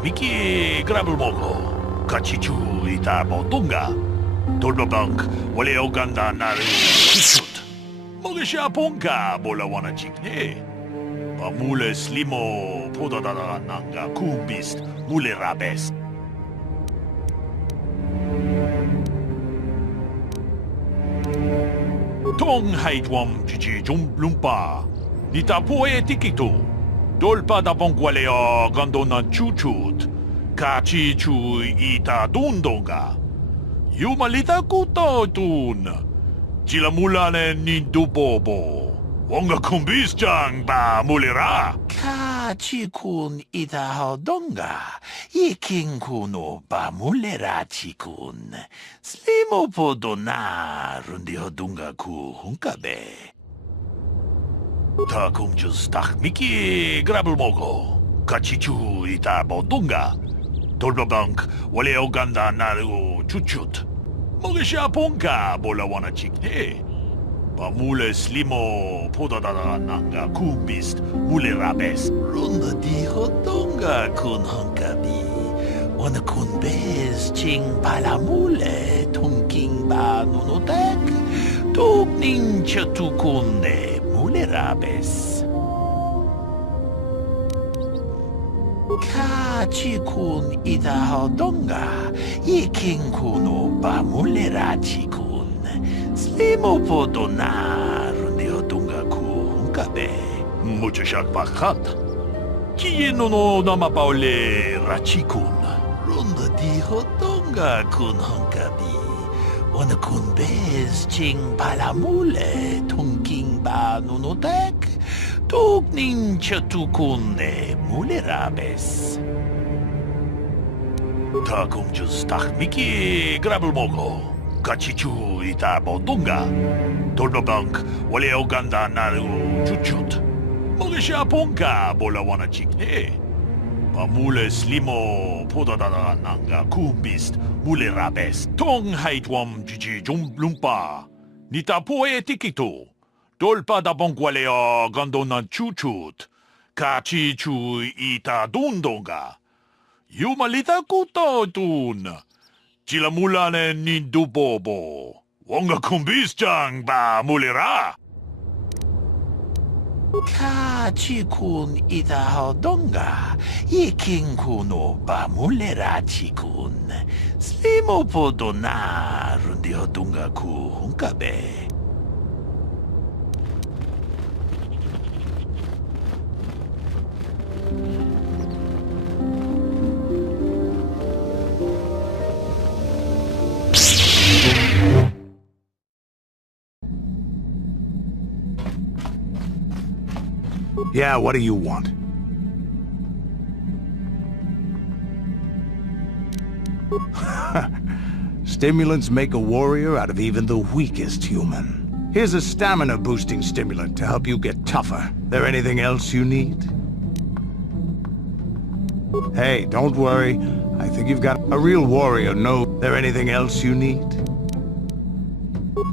Mickey grab을 먹어 같이 주이다 보던가 돌로방k 원래 오간다 나를 기축 먹으셔 본가 몰라 원하 직네 바물레 슬리모 보다다다 난가 쿠비스 물레라베스 통하이트웜 지지 좀 룸파 니타 포에 티키토 돌파다 봉qualeo 간도나 추추트 같이 주이다 돈동가 유말리다 꾸토둔 지라물라네 닌두보보 원가 콤비스장 바 물리라 같이 군 이다 하던가 이킹쿠노 바 물레라 치군 슬리모포도나 룬디호둥가 쿠 훈카베 타공주스 딱 미끼 그랍을 먹어 같이 주이다 보던가 돌로방k 원래 오간다 나르고 추추트 먹으셔 본가 몰라 원하 직네 바물레 슬리모 보다다다 난가 쿠비스 물레라베스 룬더 디호동가 군 헌가비 원하 쿤베스 칭 발라물레 통킹바 누노닥 톡닝처 투콘데 물레라베스 같이 군 이다 하던가 이킹쿠노 바 물레라치군 슬리모포도나 룬디호동가 쿠 훈카베 무초샥 바깥 기에노노 나마바올레 라치군 룬더 디호동가 군 헌카비 원하 쿤베스 칭 발라물레 통킹바 누노닥 톡닝처 투콘데 물레라베스 타공주스 딱 미끼 그랍을 먹어 같이 주이다 보던가 돌로방k 원래 오간다 나르고 추추트 먹으셔 본가 몰라 원하 직네 바물레 슬리모 보다다다 난가 쿠비스 물레라베스 통하이트웜 지지 좀 룸파 니타 포에 티키토 돌파다 봉qualeo 간도나 추추트 같이 주이다 돈동가 유말리다 꾸토둔 지라물라네 닌두보보 원가 콤비스장 바 물리라 같이 군 이다 하던가 이킹쿠노 바 물레라치군 슬리모포도나 룬디호동가 쿠 훈카베 Yeah, what do you want? Stimulants make a warrior out of even the weakest human. Here's a stamina-boosting stimulant to help you get tougher. There anything else you need? Hey, don't worry. I think you've got a real warrior. No, there anything else you need?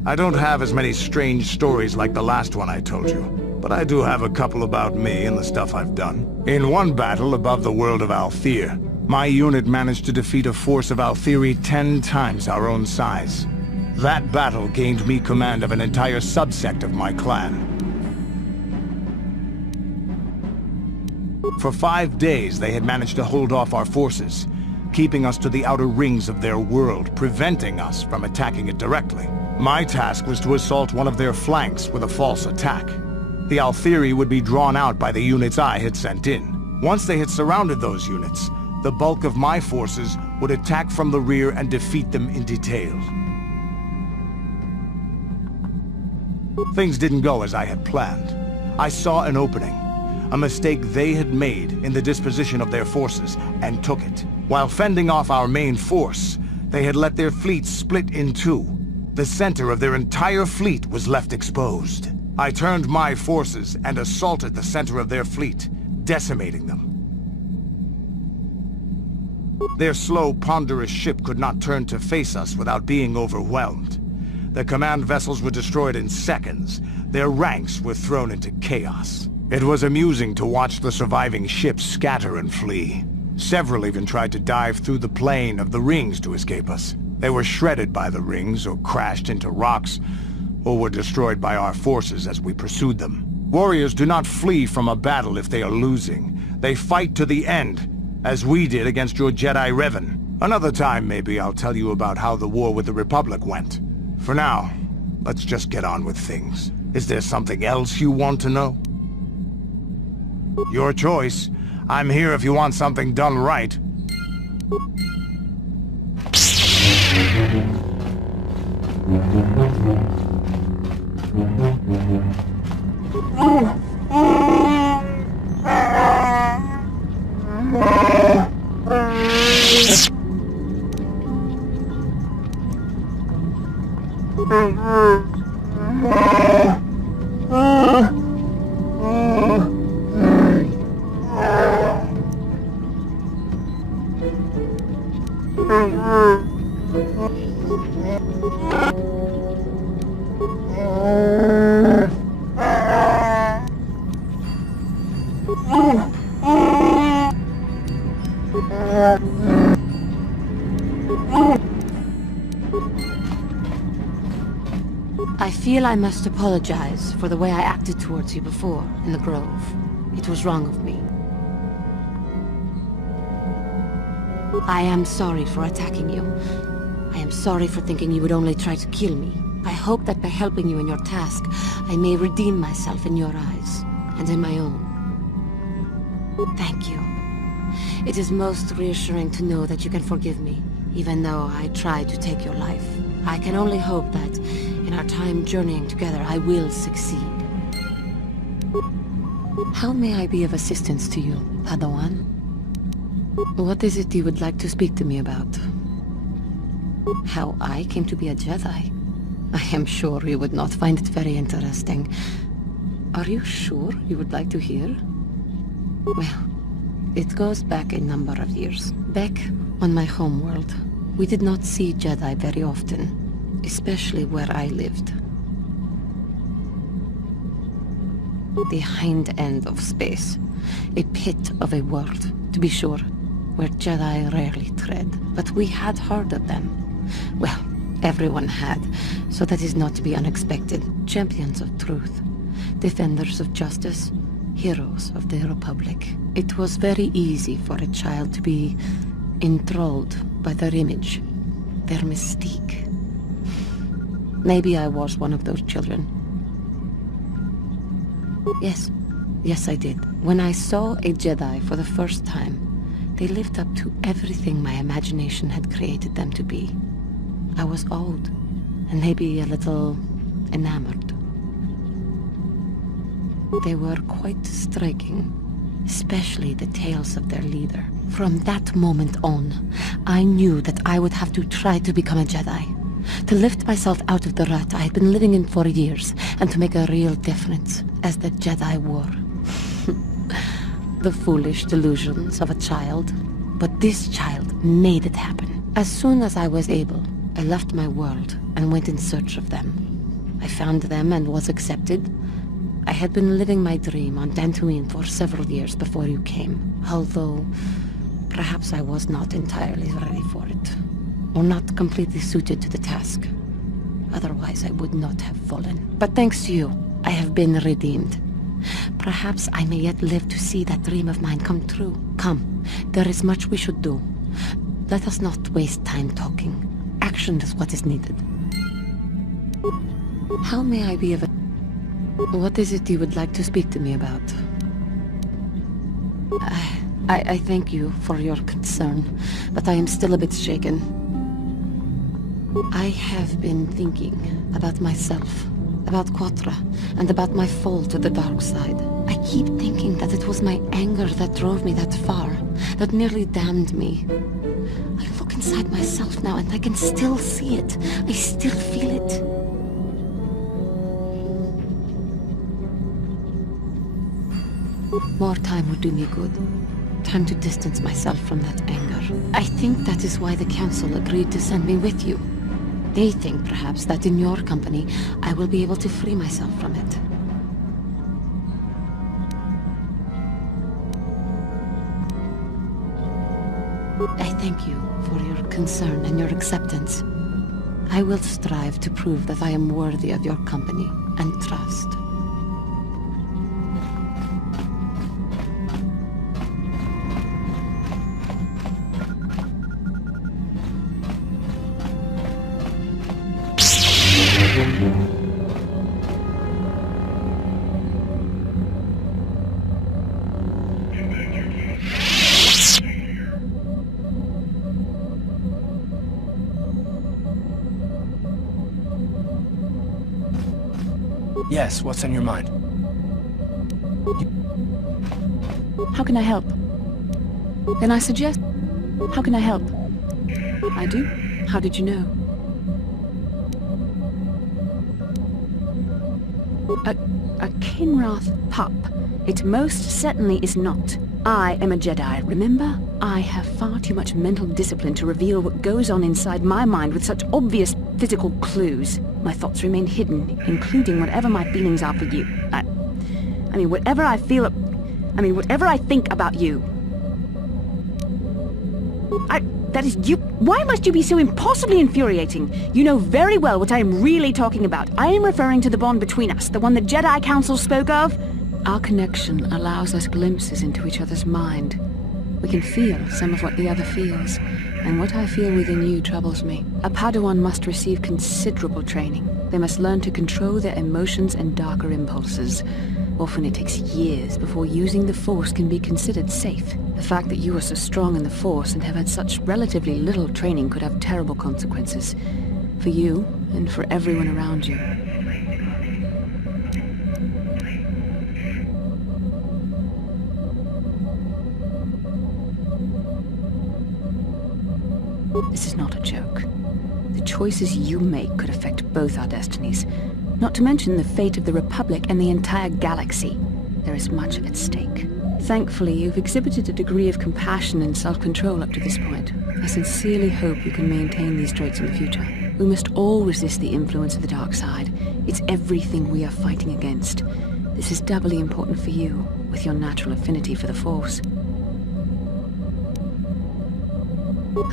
I don't have as many strange stories like the last one I told you, but I do have a couple about me and the stuff I've done. In one battle above the world of Althir, my unit managed to defeat a force of Althiri 10 times our own size. That battle gained me command of an entire subsect of my clan. For 5 days, they had managed to hold off our forces, keeping us to the outer rings of their world, preventing us from attacking it directly. My task was to assault one of their flanks with a false attack. The Althiri would be drawn out by the units I had sent in. Once they had surrounded those units, the bulk of my forces would attack from the rear and defeat them in detail. Things didn't go as I had planned. I saw an opening, a mistake they had made in the disposition of their forces, and took it. While fending off our main force, they had let their fleet split in two. The center of their entire fleet was left exposed. I turned my forces and assaulted the center of their fleet, decimating them. Their slow, ponderous ship could not turn to face us without being overwhelmed. The command vessels were destroyed in seconds. Their ranks were thrown into chaos. It was amusing to watch the surviving ships scatter and flee. Several even tried to dive through the plane of the rings to escape us. They were shredded by the rings, or crashed into rocks, or were destroyed by our forces as we pursued them. Warriors do not flee from a battle if they are losing. They fight to the end, as we did against your Jedi Revan. Another time, maybe, I'll tell you about how the war with the Republic went. For now, let's just get on with things. Is there something else you want to know? Your choice. I'm here if you want something done right. I feel I must apologize for the way I acted towards you before, in the Grove. It was wrong of me. I am sorry for attacking you. I am sorry for thinking you would only try to kill me. I hope that by helping you in your task, I may redeem myself in your eyes, and in my own. Thank you. It is most reassuring to know that you can forgive me, even though I tried to take your life. I can only hope that, in our time journeying together, I will succeed. How may I be of assistance to you, Padawan? What is it you would like to speak to me about? How I came to be a Jedi? I am sure you would not find it very interesting. Are you sure you would like to hear? Well, it goes back a number of years. Back on my homeworld, we did not see Jedi very often, especially where I lived. The hind end of space, a pit of a world, to be sure, where Jedi rarely tread. But we had heard of them. Well, everyone had, so that is not to be unexpected. Champions of truth, defenders of justice, heroes of the Republic. It was very easy for a child to be enthralled by their image, their mystique. Maybe I was one of those children. Yes, I did. When I saw a Jedi for the first time, they lived up to everything my imagination had created them to be. I was awed, and maybe a little enamored. They were quite striking, especially the tales of their leader. From that moment on, I knew that I would have to try to become a Jedi, to lift myself out of the rut I had been living in for years, and to make a real difference as the Jedi wore. The foolish delusions of a child, but this child made it happen. As soon as I was able, I left my world and went in search of them. I found them and was accepted. I had been living my dream on Dantooine for several years before you came, although perhaps I was not entirely ready for it, or not completely suited to the task. Otherwise, I would not have fallen. But thanks to you, I have been redeemed. Perhaps I may yet live to see that dream of mine come true. Come, there is much we should do. Let us not waste time talking. Action is what is needed. How may I be of a... What is it you would like to speak to me about? I thank you for your concern, but I am still a bit shaken. I have been thinking about myself about Quattro, and about my fall to the dark side. I keep thinking that it was my anger that drove me that far, that nearly damned me. I look inside myself now and I can still see it. I still feel it. More time would do me good. Time to distance myself from that anger. I think that is why the Council agreed to send me with you. They think, perhaps, that in your company, I will be able to free myself from it. I thank you for your concern and your acceptance. I will strive to prove that I am worthy of your company and trust. Yes, what's on your mind? How can I help? Then I suggest... How can I help? I do? How did you know? A Kinrath pup. It most certainly is not. I am a Jedi, remember? I have far too much mental discipline to reveal what goes on inside my mind with such obvious physical clues. My thoughts remain hidden, including whatever my feelings are for you. I mean, whatever I feel... whatever I think about you. That is you... Why must you be so impossibly infuriating? You know very well what I am really talking about. I am referring to the bond between us, the one the Jedi Council spoke of. Our connection allows us glimpses into each other's mind. We can feel some of what the other feels, and what I feel within you troubles me. A Padawan must receive considerable training. They must learn to control their emotions and darker impulses. Often it takes years before using the Force can be considered safe. The fact that you are so strong in the Force and have had such relatively little training could have terrible consequences. For you, and for everyone around you. This is not a joke. The choices you make could affect both our destinies. Not to mention the fate of the Republic and the entire galaxy. There is much at stake. Thankfully, you've exhibited a degree of compassion and self-control up to this point. I sincerely hope you can maintain these traits in the future. We must all resist the influence of the dark side. It's everything we are fighting against. This is doubly important for you, with your natural affinity for the Force.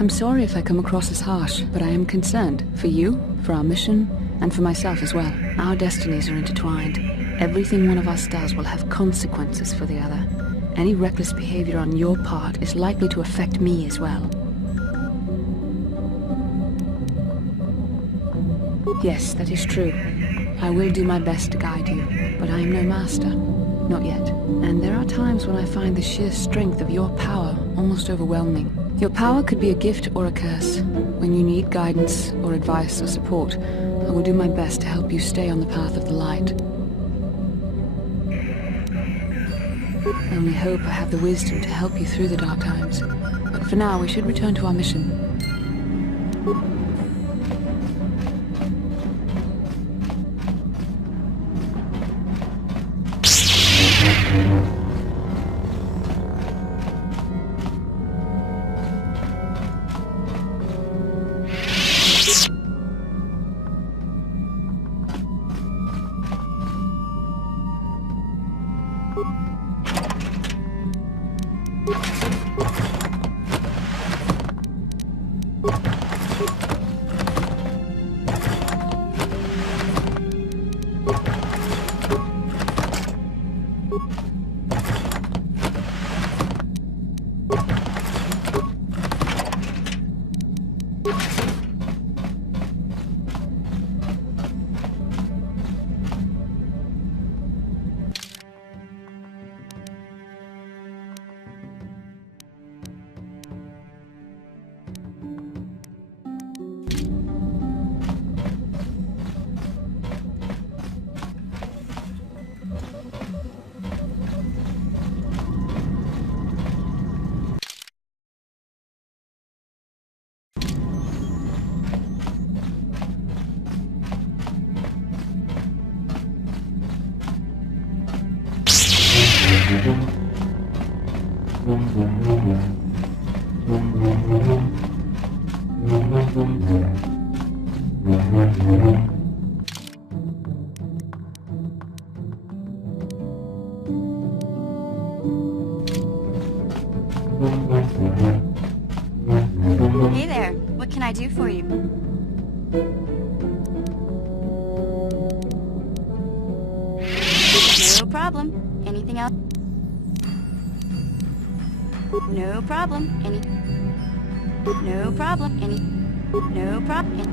I'm sorry if I come across as harsh, but I am concerned. For you, for our mission, and for myself as well. Our destinies are intertwined. Everything one of us does will have consequences for the other. Any reckless behavior on your part is likely to affect me as well. Yes, that is true. I will do my best to guide you, but I am no master. Not yet. And there are times when I find the sheer strength of your power almost overwhelming. Your power could be a gift or a curse. When you need guidance or advice or support, I will do my best to help you stay on the path of the light. I only hope I have the wisdom to help you through the dark times. But for now, we should return to our mission. Hey there, what can I do for you? No problem. Anything else? No problem. No problem. No problem.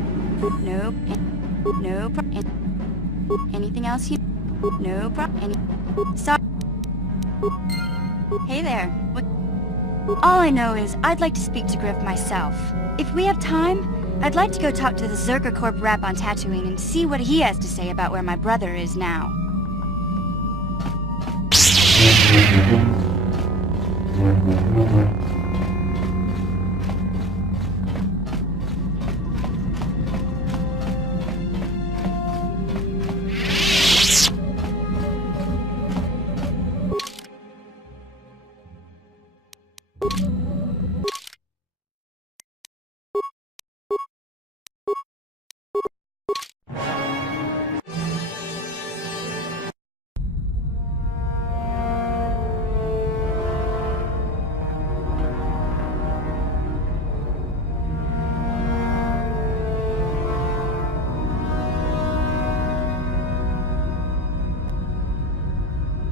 No problem. Anything else you? No problem. Sorry. Hey there. What? All I know is I'd like to speak to Griff myself. If we have time, I'd like to go talk to the Zerker Corp rep on Tatooine and see what he has to say about where my brother is now.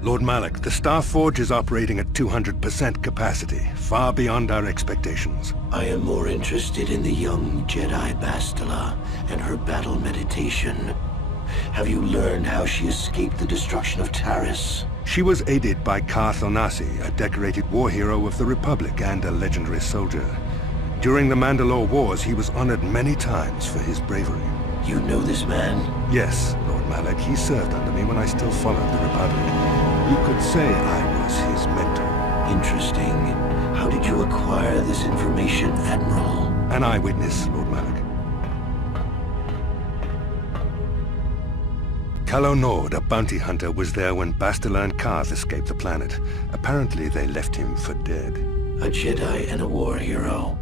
Lord Malak, the Star Forge is operating at 200% capacity, far beyond our expectations. I am more interested in the young Jedi Bastila and her battle meditation. Have you learned how she escaped the destruction of Taris? She was aided by Karth Onasi, a decorated war hero of the Republic and a legendary soldier. During the Mandalore Wars, he was honored many times for his bravery. You know this man? Yes, Lord Malak, he served under me when I still followed the Republic. You could say I was his mentor. Interesting. How did you acquire this information, Admiral? An eyewitness, Lord Malak. Calo Nord, a bounty hunter, was there when Bastila and Karth escaped the planet. Apparently they left him for dead. A Jedi and a war hero.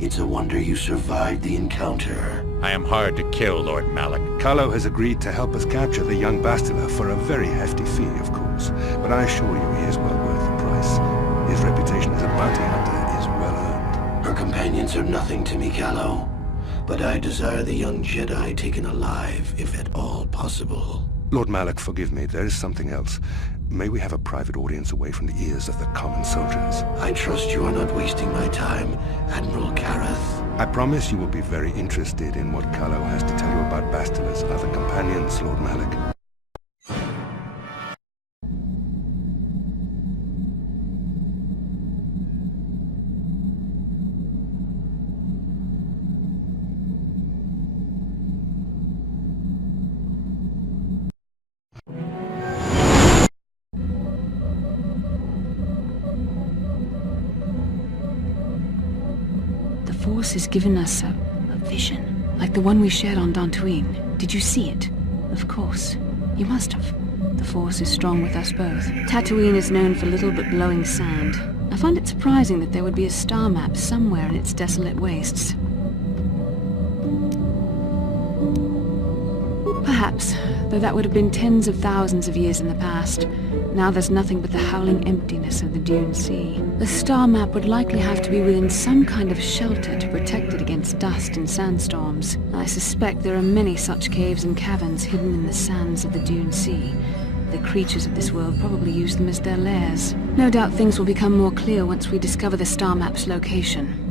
It's a wonder you survived the encounter. I am hard to kill, Lord Malak. Calo has agreed to help us capture the young Bastila for a very hefty fee, of course. But I assure you he is well worth the price. His reputation as a bounty hunter is well earned. Her companions are nothing to me, Calo. But I desire the young Jedi taken alive, if at all possible. Lord Malak, forgive me, there is something else. May we have a private audience away from the ears of the common soldiers? I trust you are not wasting my time, Admiral Karath. I promise you will be very interested in what Calo has to tell you about Bastila's other companions, Lord Malak. The Force has given us a vision, like the one we shared on Dantooine. Did you see it? Of course. You must have. The Force is strong with us both. Tatooine is known for little but glowing sand. I find it surprising that there would be a star map somewhere in its desolate wastes. Perhaps, though that would have been tens of thousands of years in the past. Now there's nothing but the howling emptiness of the Dune Sea. The star map would likely have to be within some kind of shelter to protect it against dust and sandstorms. I suspect there are many such caves and caverns hidden in the sands of the Dune Sea. The creatures of this world probably use them as their lairs. No doubt things will become more clear once we discover the star map's location.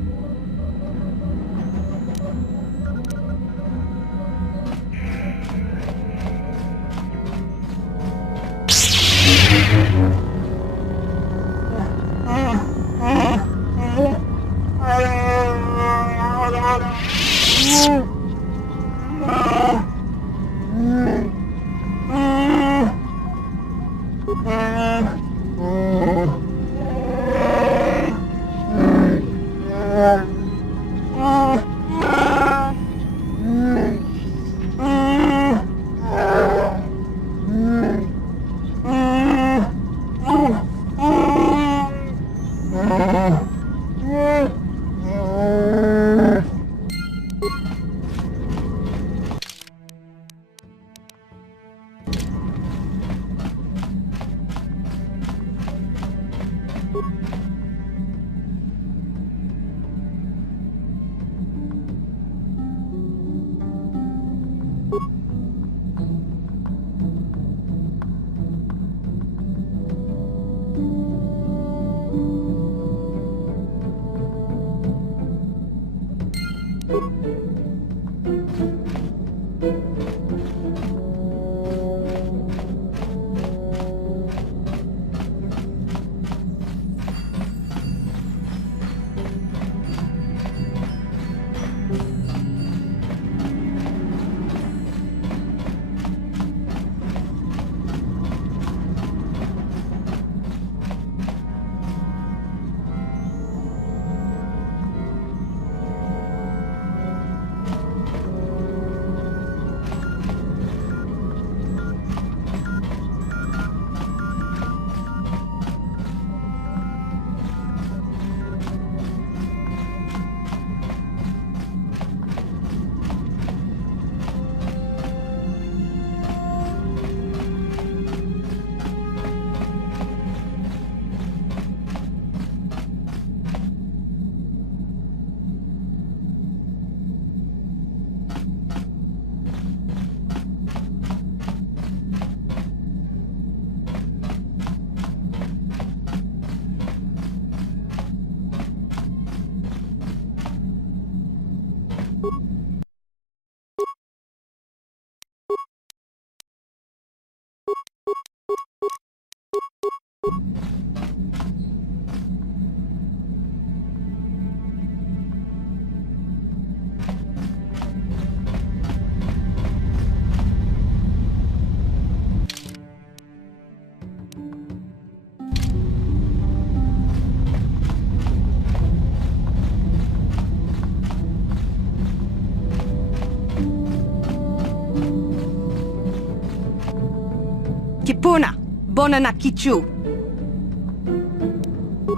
Kipuna, bona na kichu.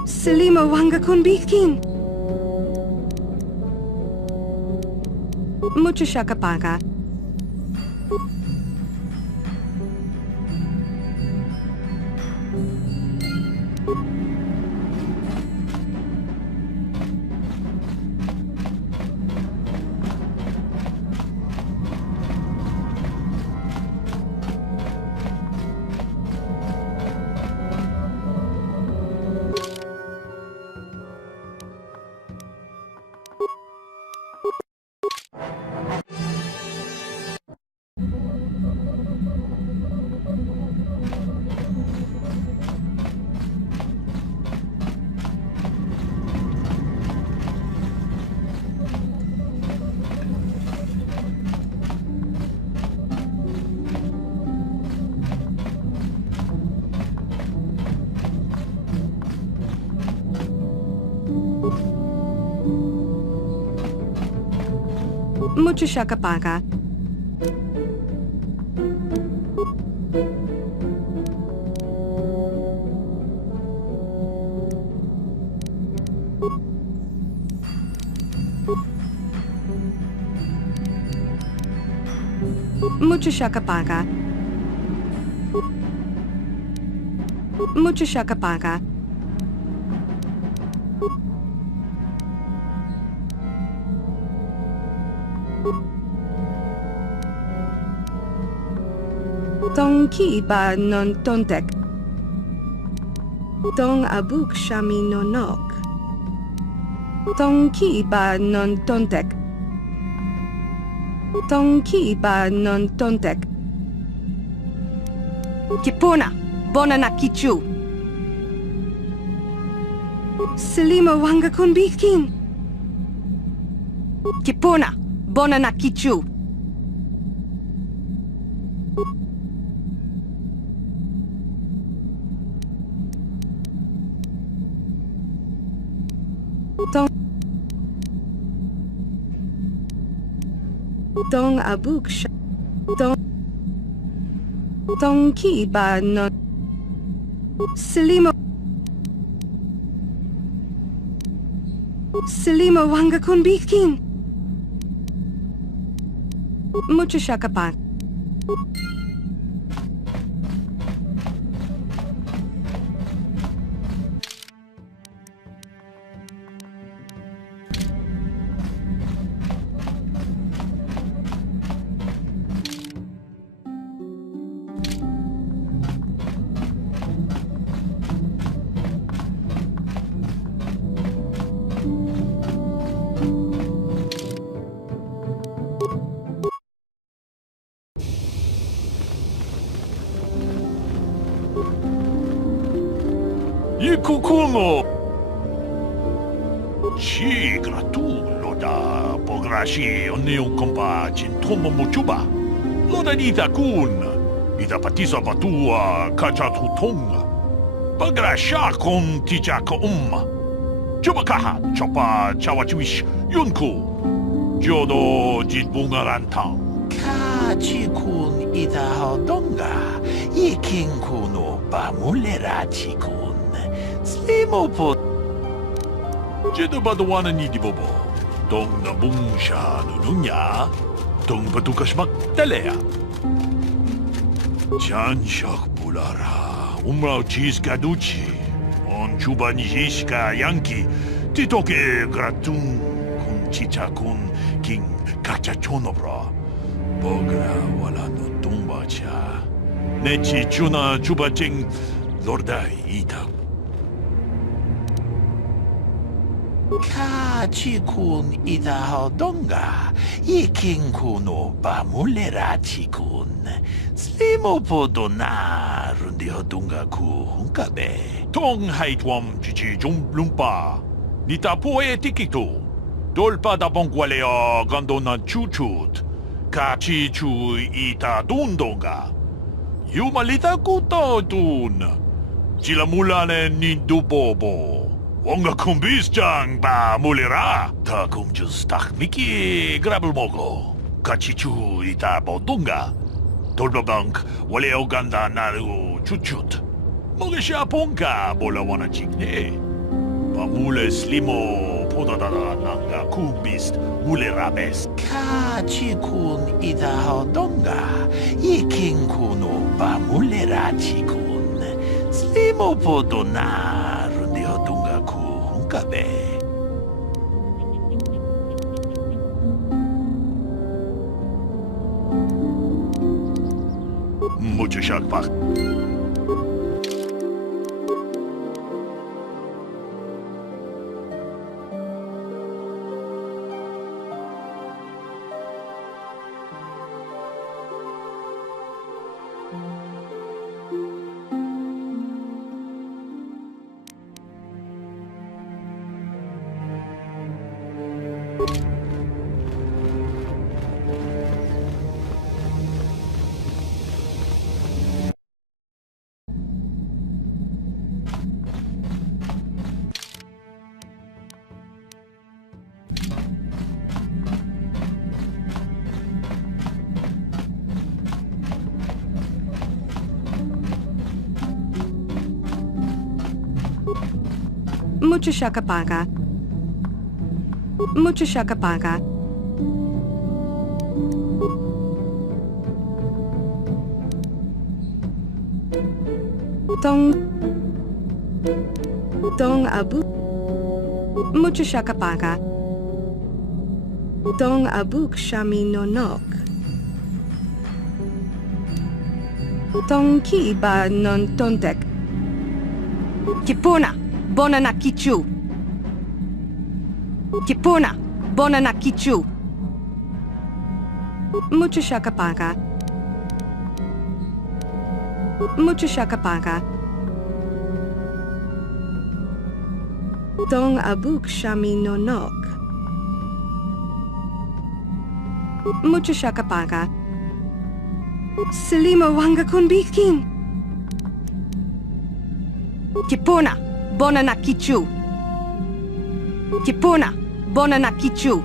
Selima wanga kun bikin. Mucho shakapaga. Mucho shakapaga. Mucho shakapaga. Mucho shakapaga. Tong ki ba non tontek. Tong abuk shami nonok. Tong ki ba non tontek. Tong ki ba non tontek. Kipuna, bona na kichu. Selima wanga kun bikin. Kipuna, bona na kichu. Tong abuk sh... Tong ki ba non... Selima... Selima wanga kun bikin. Mucho shakapak. Kukumo Ci gratulo da pograshi oni un compa cintomo muchuba Loda dita kun Ita patisa batua kacha tutonga Pagrasha kon tijaka Chubakaha chopa chawachuish yunku Jodo jitbungarantang Kachi kun ita hodonga Ikin kuno bamulerachi kun Slimo po Jedo badawana ni di bobo Tong na bungsha nununya Tong patukasmak talea Chan shak bulara Umrao cheese gaduchi On chuba nijishka yanki Titoke gratun Kun chicha kun king kakchachonobra Bogra wala no tumba cha Nechi chuna chuba ching Lordai ita Kachi kun ita hodonga, ikin kuno bamulerachi kun. Slimo podona rundi hodonga ku hunkabe. Tong haitwam chichi jumblumpa. Nita poe tikito. Dolpa da bongwalea gandona chuchut. Kachi chu ita dundonga. Yumalita kuto dun. Chilamulane nindubobo. Wonga kumbis jang ba mulira. Ta kumjus tak miki grabel mogo. Kachichu ita bodunga. 돌바방k 원래 오간다 나르고 추추트. 먹으시아 본가 몰라와나 직네. 바물레 슬리모 포다다다 난가 쿠비스트 물레라베스. 카치군 이다하던가 이킹군오 바물레라치군 슬리모 포도나 룬디어동가 쿠훈가베. Mucho shakbach. Mucho shakapaga. Mucho shakapaga. Dong abu. Mucho shakapaga. Dong abuk shami no nok. Dong ki ba non tontek. Kipuna. Bona na kichu. Kipuna. Bona na kichu. Mucho shakapaga. Mucho shakapaga. Dong abuk shami no nok. Mucho shakapaga. Selimo wanga kunbikin. Kipuna. Bona na kichu. Kipuna. Bona na kichu.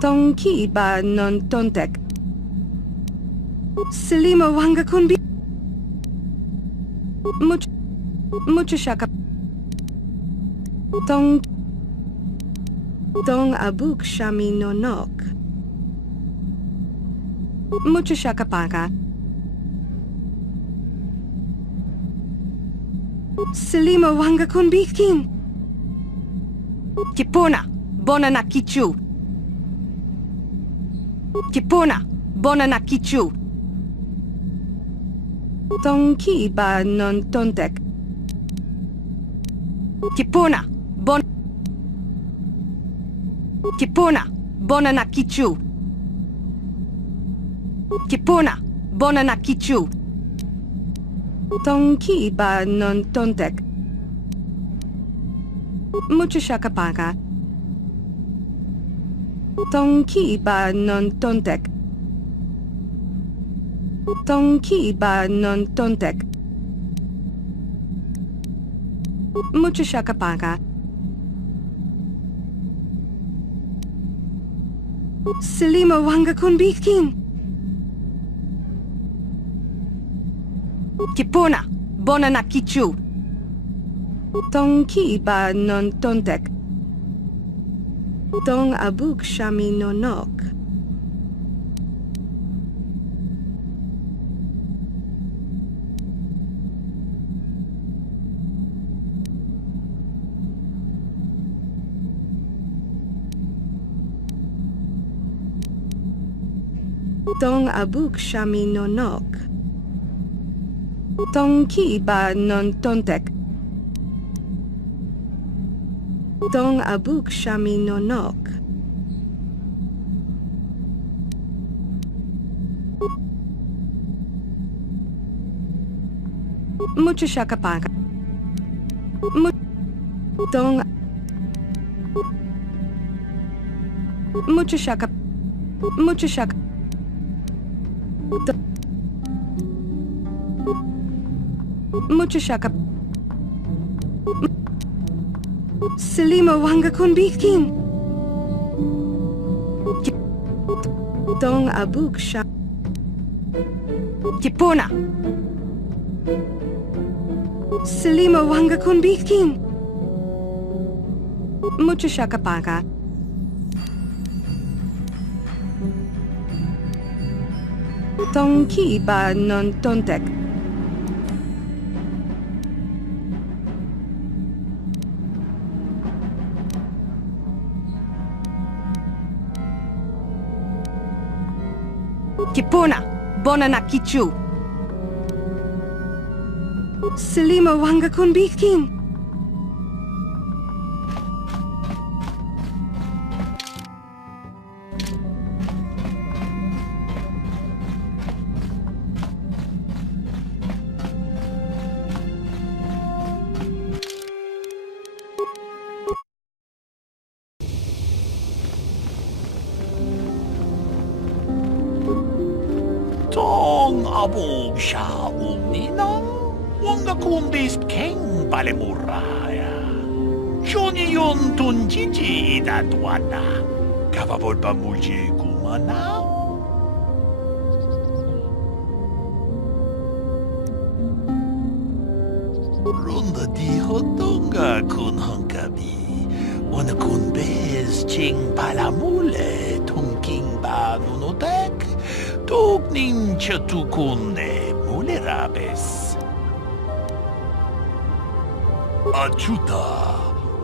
Tongki ba non tontek. Selimo wanga kunbi. Mucho shaka. Dong abuk shami no nok. Mucho shakapaga. Selimo wanga kunbikin. Kipuna. Bona na kichu. Kipuna. Bona na kichu. Tongki ba non tontek. Kipuna. Kipuna. Bona na kichu. Kipuna. Bona na kichu. Tongki ba non tontek. Mucho shakapaga. Tongki ba non tontek. Tongki ba non tontek. Mucho shakapaga. Selimo wanga kunbikin. Kipuna. Bona na kichu. Tongki ba non tontek. Dong abuk shami no nok. Dong abuk shami no nok. Tongki ba non tontek. Dong abuk shami no nok. Mucho shakapaga. Dong. Mucho shaka. Mucho shaka. Mucho shaka. Selimo wanga kunbikin. Dong abuk sha... Kipuna! Selima wanga kun bikin. Mucho shakapaka. Dong ki ba non tontek. Kipuna! Bona na kichu! Selima wanga kun bikin. Tong abog siya umnina. Wanga kundis keng balemuraya. Johnny yon tunjiji idatwana. Kavabol pa mulje kumana. Runda di hotonga kun hankabi. Wana kun bez ching palamule tungking ba nunotek. Tukning chatukunne mulerabes. Achuta,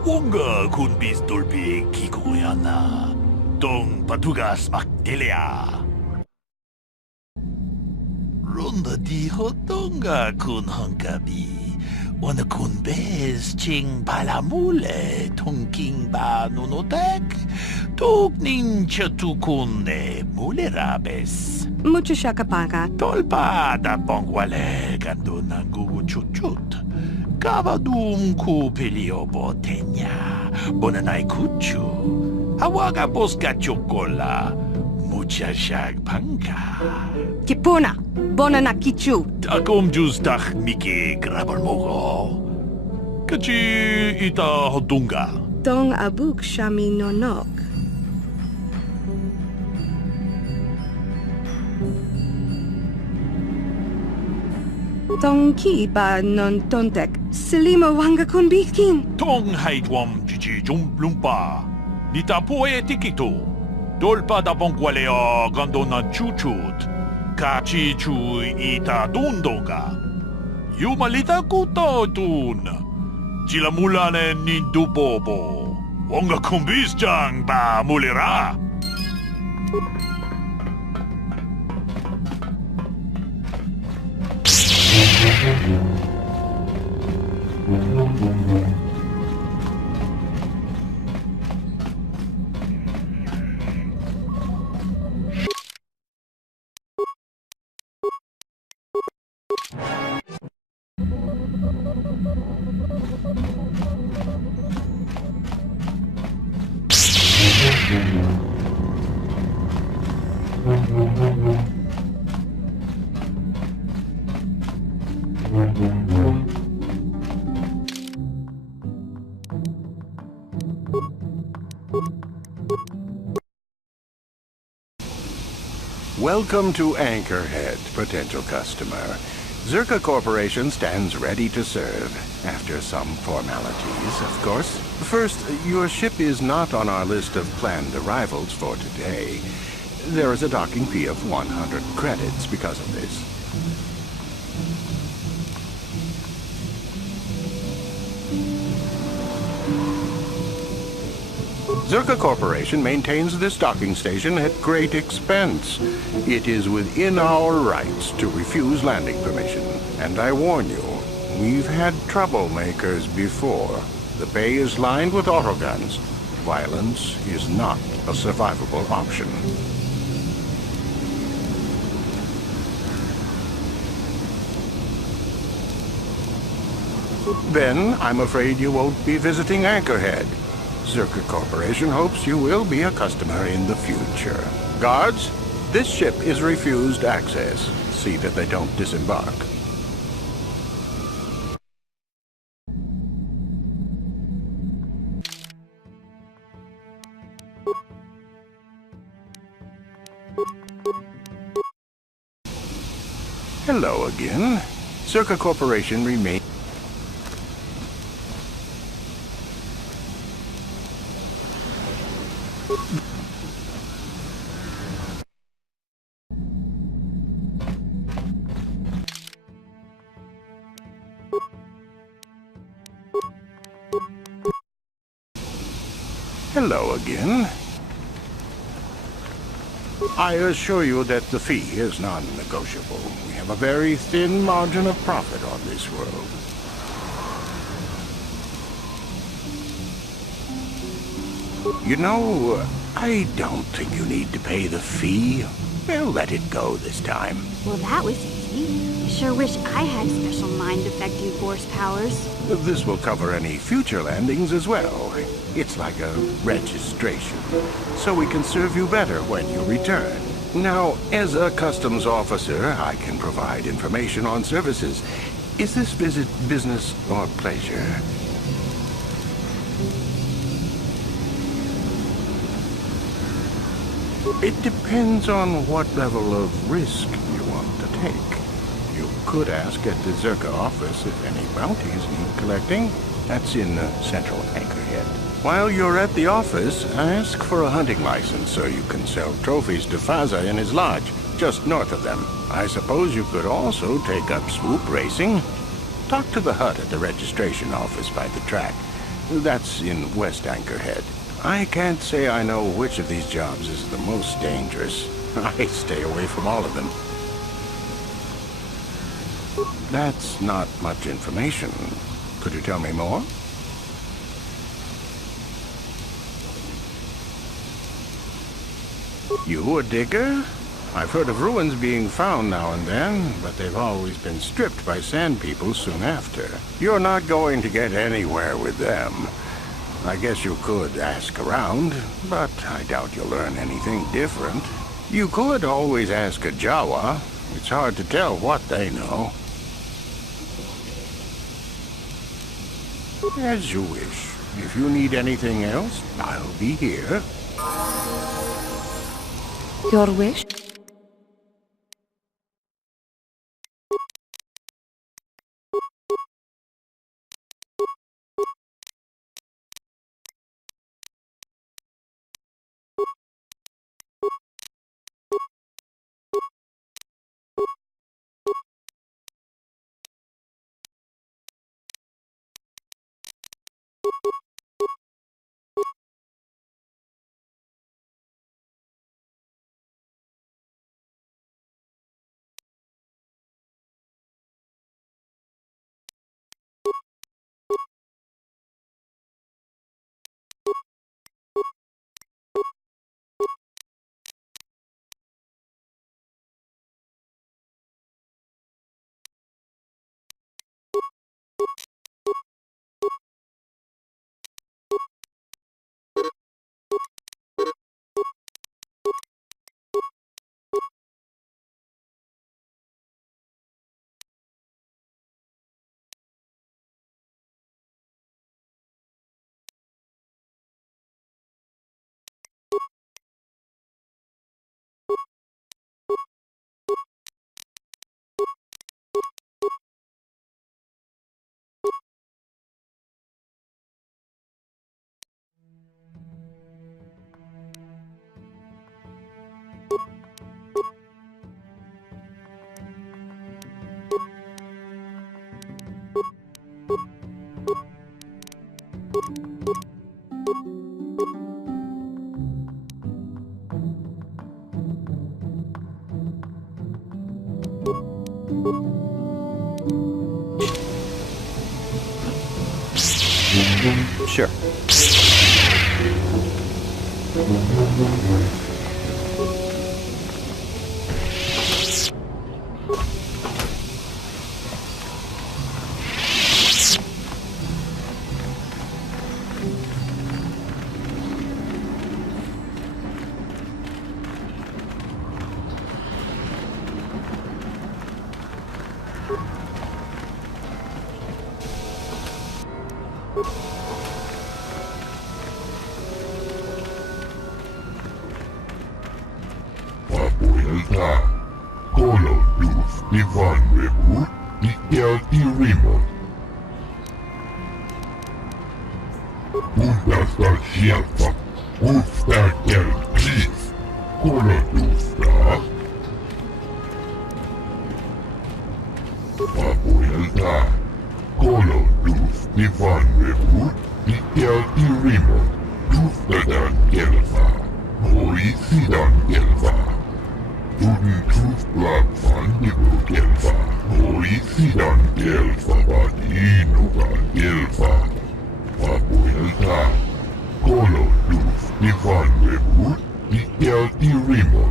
wonga kun bis dolpi kikoyana. Dong patugas maktelea. Ronda di hotonga kun hankabi. Wana kun bez ching palamule tungking ba nunotek. Tukning chatukunne mulerabes. Mucho shakapaka. Tolpa da bongwale gando nangu chuchut. Kavadum ku pelio botenya. Bonanai kuchu. Awaga boska chokola. Mucha shag panka. Kipuna! Bona na kichu! Takom justach miki grabal mogo. Kachi ita hodunga. Dong abuk shami nonok. Dong ki ba non tontek. Selima wanga kun bikin. Tong haitwam chichi lumpa. Nita poe tikito. Dolpa da bongwalea gando na chuchut. Kachi chu ita dundonga. Yumalita kuto tun. Chilamulane nindubobo. Wonga kumbis jang ba mulira. Welcome to Anchorhead, potential customer. Zerka Corporation stands ready to serve. After some formalities, of course. First, your ship is not on our list of planned arrivals for today. There is a docking fee of 100 credits because of this. Zerka Corporation maintains this docking station at great expense. It is within our rights to refuse landing permission. And I warn you, we've had troublemakers before. The bay is lined with autoguns. Violence is not a survivable option. Then, I'm afraid you won't be visiting Anchorhead. Zerka Corporation hopes you will be a customer in the future. Guards, this ship is refused access. See that they don't disembark. Hello again. Circa Corporation remains... Hello again. I assure you that the fee is non-negotiable. We have a very thin margin of profit on this world. You know, I don't think you need to pay the fee. We'll let it go this time. Well, that was easy. I sure wish I had special mind-affecting force powers. This will cover any future landings as well. It's like a registration, so we can serve you better when you return. Now, as a customs officer, I can provide information on services. Is this visit business or pleasure? It depends on what level of risk you want to take. You could ask at the Zerka office if any bounties need collecting. That's in Central Anchorhead. While you're at the office, ask for a hunting license so you can sell trophies to Faza in his lodge, just north of them. I suppose you could also take up swoop racing. Talk to the hut at the registration office by the track. That's in West Anchorhead. I can't say I know which of these jobs is the most dangerous. I stay away from all of them. That's not much information. Could you tell me more? You a digger? I've heard of ruins being found now and then, but they've always been stripped by sand people soon after. You're not going to get anywhere with them. I guess you could ask around, but I doubt you'll learn anything different. You could always ask a Jawa. It's hard to tell what they know. As you wish. If you need anything else, I'll be here. Your wish? Sure. Con los luz. Ivan Rebu, Miguel y Rimo. Undasta Shelfa, Usta Gel Cliff, Kolodusta. Papuelta, Kolodus, Ivan Rebu, Miguel y Rimo. Duftadan Gelfa, Moisidan Gelfa. Uden Tufblad van Nibu Gelfa, Moisidan Gelfa, Badinoga Gelfa. Papuelta, Kolodus, Ivan Rebu, Miguel y Rimo.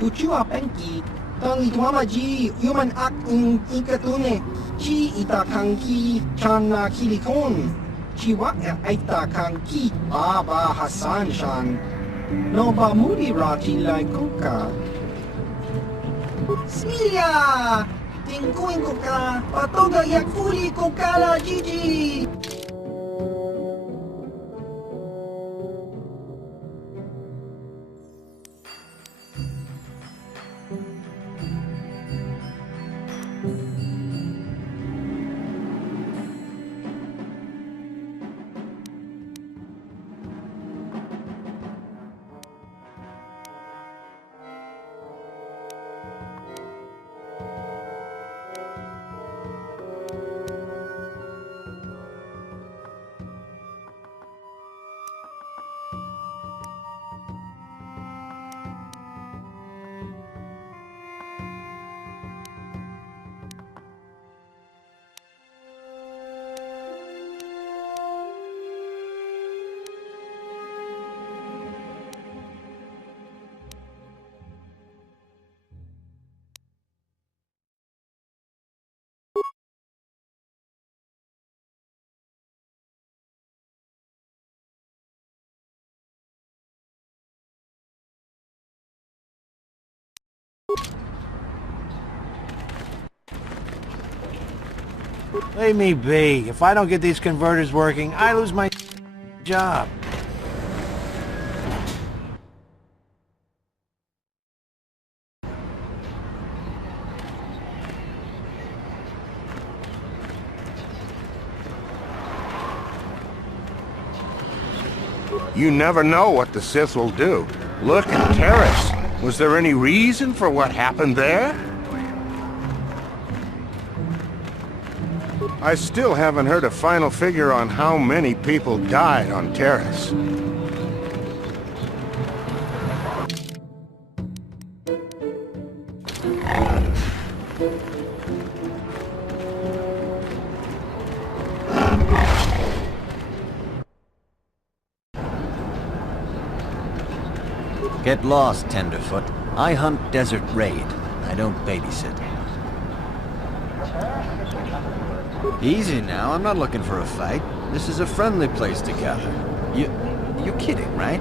Uchiwa penki, tang ituamaji, human act in ikatune, chi itakanki, chana kilikon, chiwa itakanki, baba Hassan shan, no ba mudi rati lai kuka. Smilia! Tingkuin kuka, patoga yakfuri kukala Gigi! Leave me be. If I don't get these converters working, I lose my job. You never know what the Sith will do. Look at Terrace. Was there any reason for what happened there? I still haven't heard a final figure on how many people died on Terrace. Get lost, Tenderfoot. I hunt Desert Raid. I don't babysit. Easy now, I'm not looking for a fight. This is a friendly place to gather. You're kidding, right?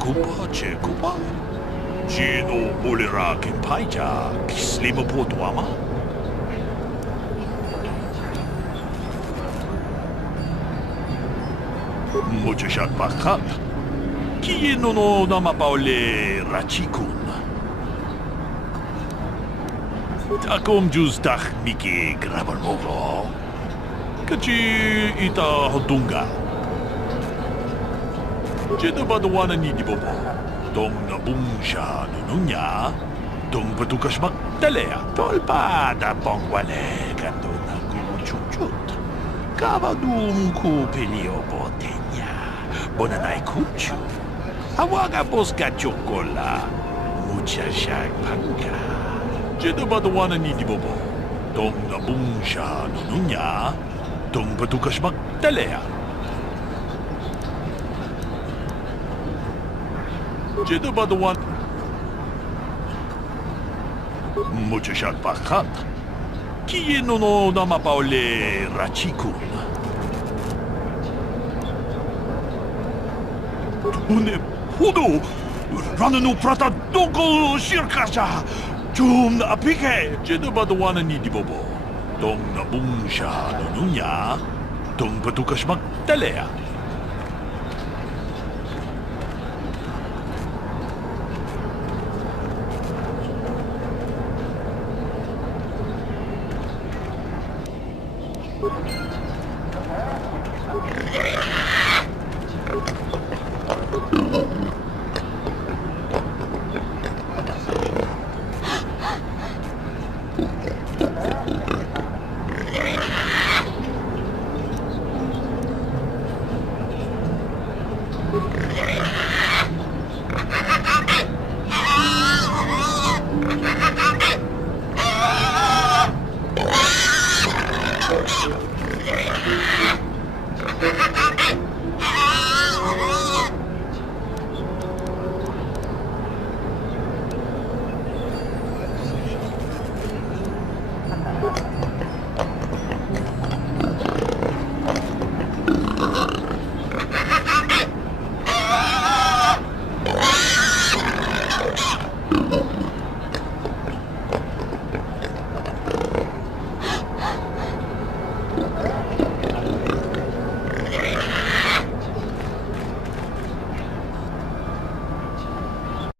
Kupa che kupa. Gino bolera kempaija kislima potuama. Muchashak bakhat. Kieno no namapaole rachikun. Takom justach miki grabarmogo. Kachi ita hodunga. Jeda badwana ni dibobo. Dong na bungsha nununya. Dong patukas magtalea. Tolpa da pongwale kanto na kumuchuchut. Kabadum ku pelio botenya. Bonanay kuchu. Awaga boska chokola. Mucha shag panga. Jeda badwana ni dibobo. Dong na bungsha nununya. Dong patukas magtalea. Jeda badwan. Muchos pakat. Kie no nama paole rachikun. Tune hudu. Rananu prata doko shirkasha. Tum na apike. Jedabaduana ni dibobo. Dong na bungsha nunya. Dong patukas magtalea.